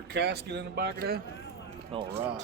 Her casket in the back of there? All right.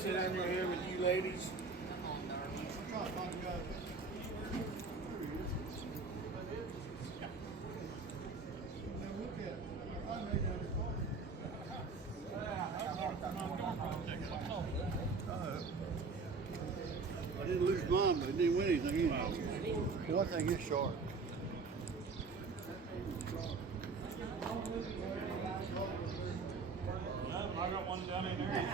Sit down here with you ladies. I didn't lose mine, but I didn't win anything either. One thing is short. I got one down in there.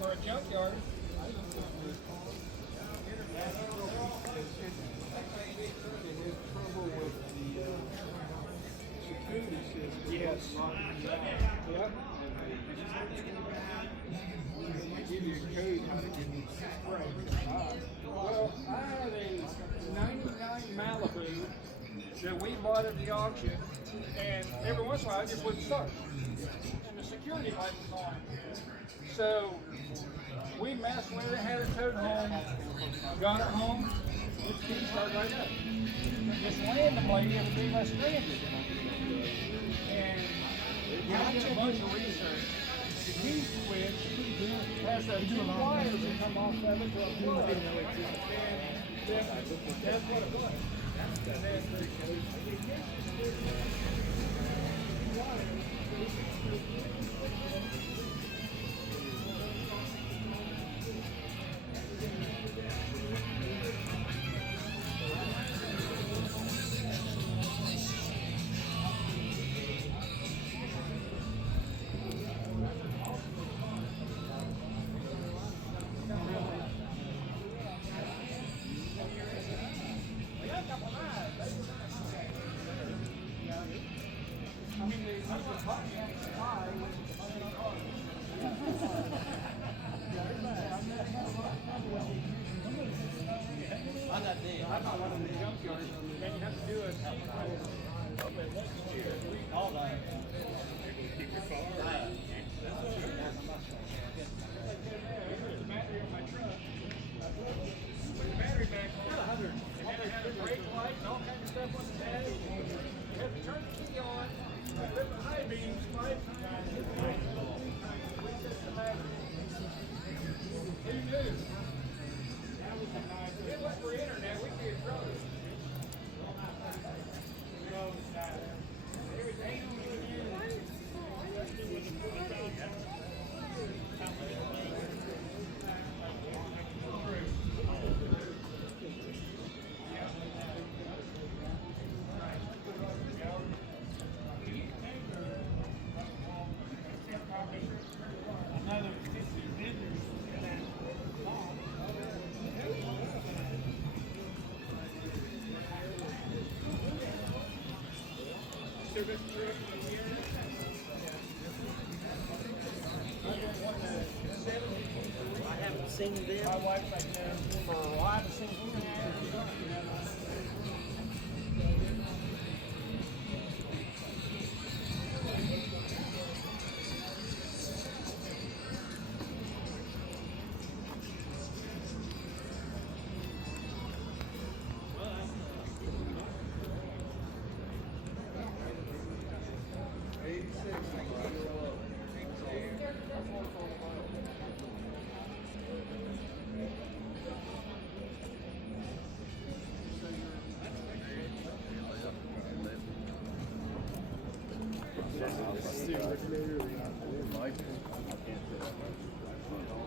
For a junkyard. Yes. Yep. Give you a code how to get these spray. Well, I had a 99 Malibu that we bought at the auction, and every once in a while I just wouldn't start. And the security light was on. So we messed with it, had it towed home, got it home, its key started right up. just land the blade, it'll be less stranded. And I did a bunch of research. The key switch has the two wires that come off of it to a plug. And that's what it was. And then I haven't seen them my wife's like, for a while, I've seen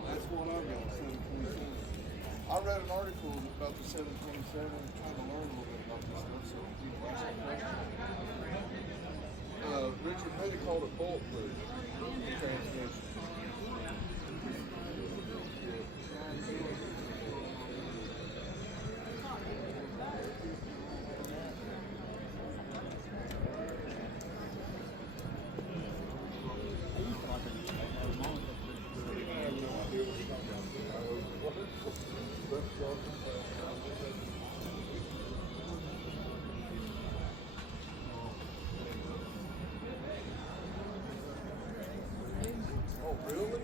That's what I've got, 727. I read an article about the 727, trying to learn a little bit about this stuff, so people ask me questions. Richard Petty called it bulletproof, the transmission. Oh, really?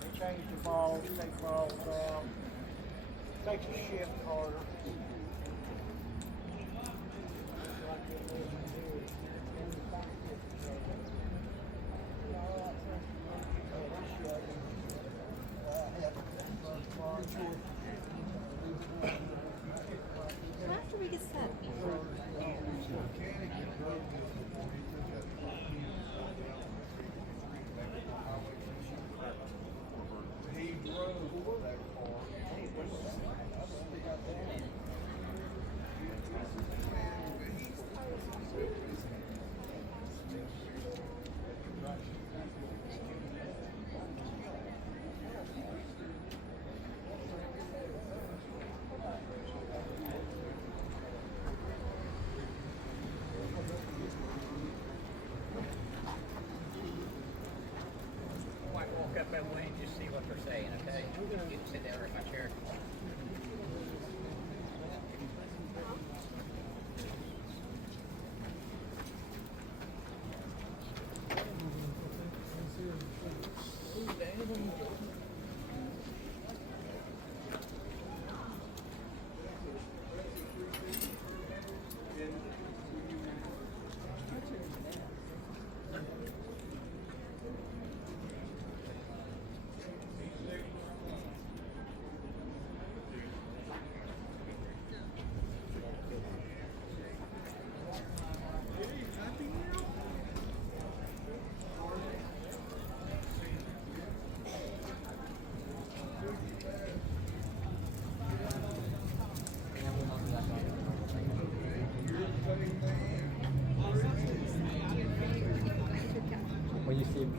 They change the balls, take balls out, makes the shift harder. After we get set. He drove that car. Might walk up that way and just see what they're saying, okay? You can sit there in my chair.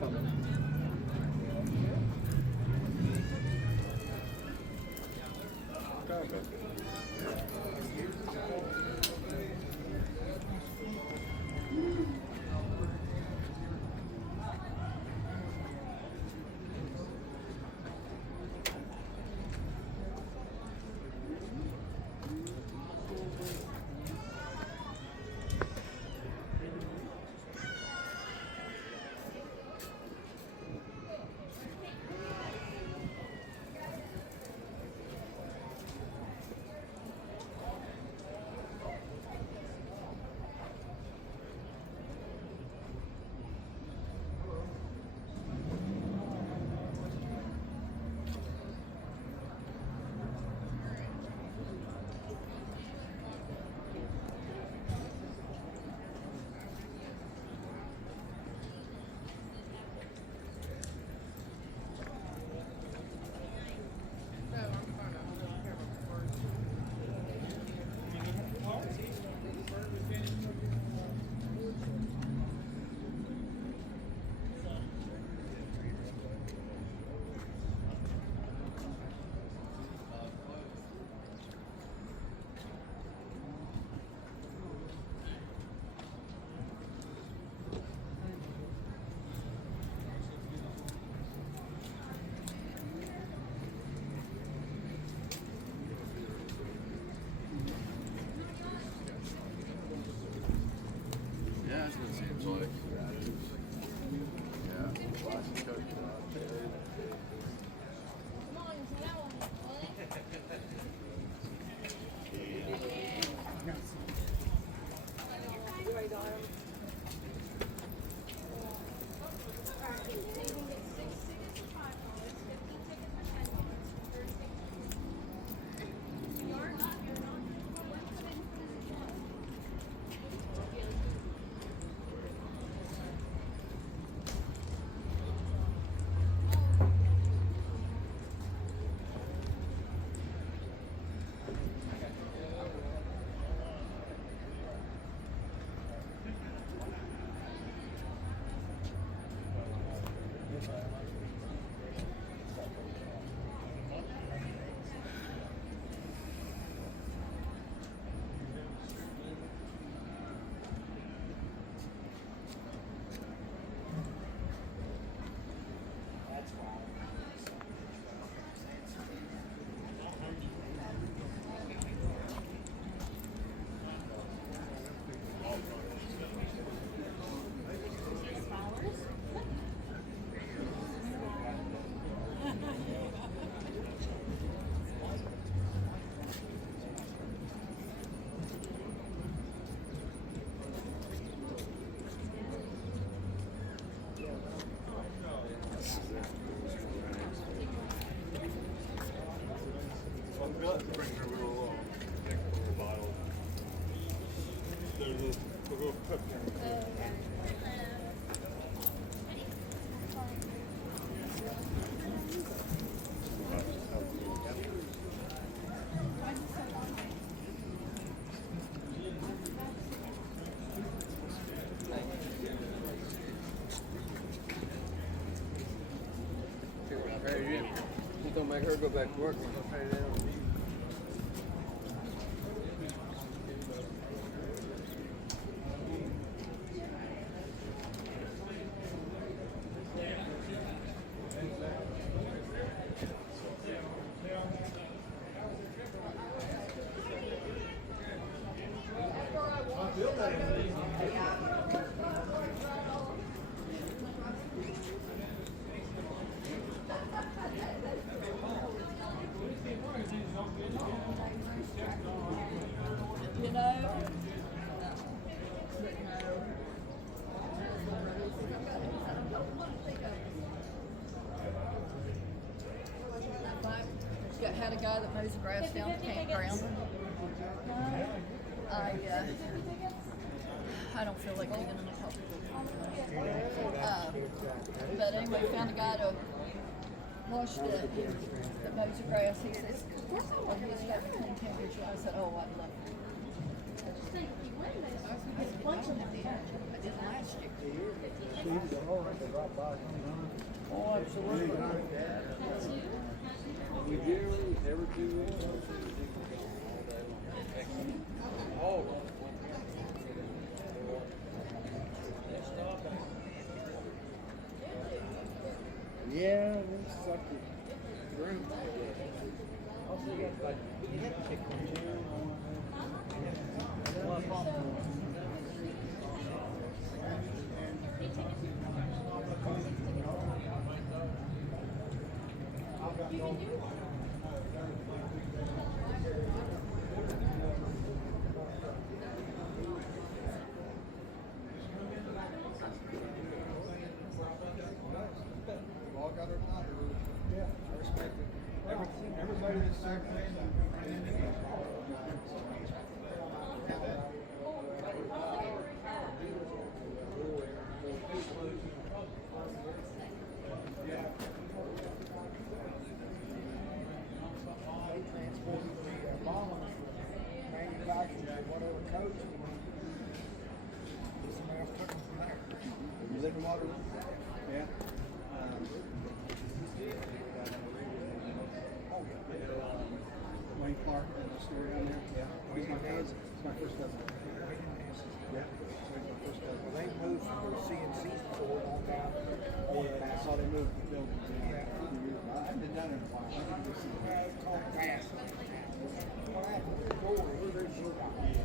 coming. Yeah, that's what it seems like. Yeah. Lots of coaching out there. Don't make her go back to work. We're gonna pay that on. You know? Had a guy that mows the grass down at the campground. I don't feel like digging in the public. But anyway, found a guy to wash that mows the grass. He says, well, he's got a clean temperature. I said, oh, I'd love it. I did last year. Oh, absolutely. We generally, every 2 weeks, all day long. Yeah, it's like the room. Also, you got like We've all got our time. Yeah, I respect it. Everybody that's They transported the bombs from manufacturers to whatever coast. Somebody else took them from there. You live in Waterloo? Yeah. Wayne Clark and the story on there? Yeah. He's my cousin. He's my first cousin. Yeah. So he's my first cousin. Well, they moved from the CNC store on down. Yeah, I saw they moved the buildings. Yeah. I haven't been down there in a while. I need to go see them. It's called Bass. What happened to the door? We're very sure about it.